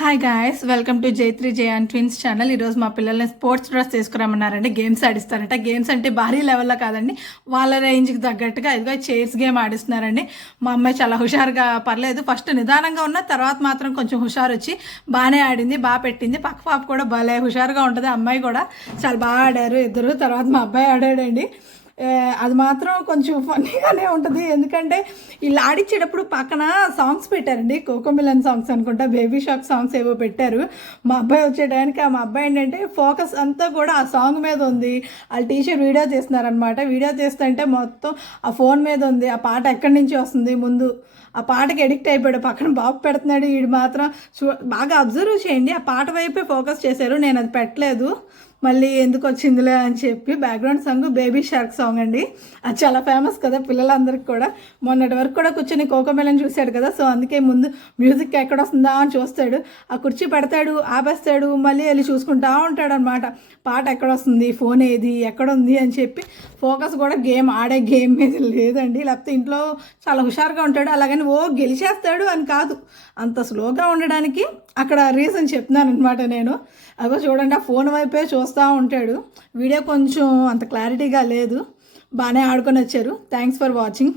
Hi guys, welcome to Jaitri J and twins channel. ఈరోజు మా పిల్లల్ని స్పోర్ట్స్ డ్రెస్ తీసుకురమ్మన్నారండి. గేమ్స్ ఆడిస్తారట. గేమ్స్ అంటే భారీ లెవెల్లో కాదండి, వాళ్ళ రేంజ్కి తగ్గట్టుగా ఇదిగో చైర్స్ గేమ్ ఆడిస్తున్నారండి. మా అమ్మాయి చాలా హుషారుగా, పర్లేదు ఫస్ట్ నిదానంగా ఉన్న తర్వాత మాత్రం కొంచెం హుషారు వచ్చి బాగానే ఆడింది, బాగా పెట్టింది. పక్క పాప కూడా భలే హుషారుగా ఉంటుంది. అమ్మాయి కూడా చాలా బాగా ఆడారు ఇద్దరు. తర్వాత మా అబ్బాయి ఆడాడండి. అది మాత్రం కొంచెం ఫన్నీగానే ఉంటుంది, ఎందుకంటే వీళ్ళు ఆడిచ్చేటప్పుడు పక్కన సాంగ్స్ పెట్టారండి. కోకోమిలన్ సాంగ్స్ అనుకుంటా, బేబీ షాక్ సాంగ్స్ ఏవో పెట్టారు. మా అబ్బాయి వచ్చేటానికి మా అబ్బాయి ఏంటంటే ఫోకస్ అంతా కూడా ఆ సాంగ్ మీద ఉంది. వాళ్ళు టీచర్ వీడియో చేస్తున్నారనమాట. వీడియో చేస్తుంటే మొత్తం ఆ ఫోన్ మీద ఉంది. ఆ పాట ఎక్కడి నుంచి వస్తుంది, ముందు ఆ పాటకి ఎడిక్ట్ అయిపోయాడు. పక్కన బాబు పెడుతున్నాడు, వీడు మాత్రం బాగా అబ్జర్వ్ చేయండి. ఆ పాట వైపే ఫోకస్ చేశారు. నేను అది పెట్టలేదు, మళ్ళీ ఎందుకు వచ్చిందిలే అని చెప్పి. Background song baby shark song అండి. అది చాలా ఫేమస్ కదా పిల్లలందరికీ కూడా. మొన్నటి వరకు కూడా కూర్చొని కోకోమెలని చూశాడు కదా, సో అందుకే ముందు మ్యూజిక్ ఎక్కడ వస్తుందా అని చూస్తాడు. ఆ కుర్చీ పెడతాడు, ఆపేస్తాడు, మళ్ళీ వెళ్ళి చూసుకుంటా ఉంటాడు అనమాట. పాట ఎక్కడ వస్తుంది, ఫోన్ ఏది, ఎక్కడ ఉంది అని చెప్పి ఫోకస్ కూడా ఆడే గేమ్ మీద లేదండి. లేకపోతే ఇంట్లో చాలా హుషారుగా ఉంటాడు. అలాగని గెలిచేస్తాడు అని కాదు, అంత స్లోగా ఉండడానికి అక్కడ రీజన్ చెప్తున్నాను అనమాట నేను. అగో చూడండి, ఆ ఫోన్ వైపే చూస్తూ ఉంటాడు. వీడియో కొంచెం అంత క్లారిటీగా లేదు, బాగానే ఆడుకొని వచ్చారు. Thanks for watching.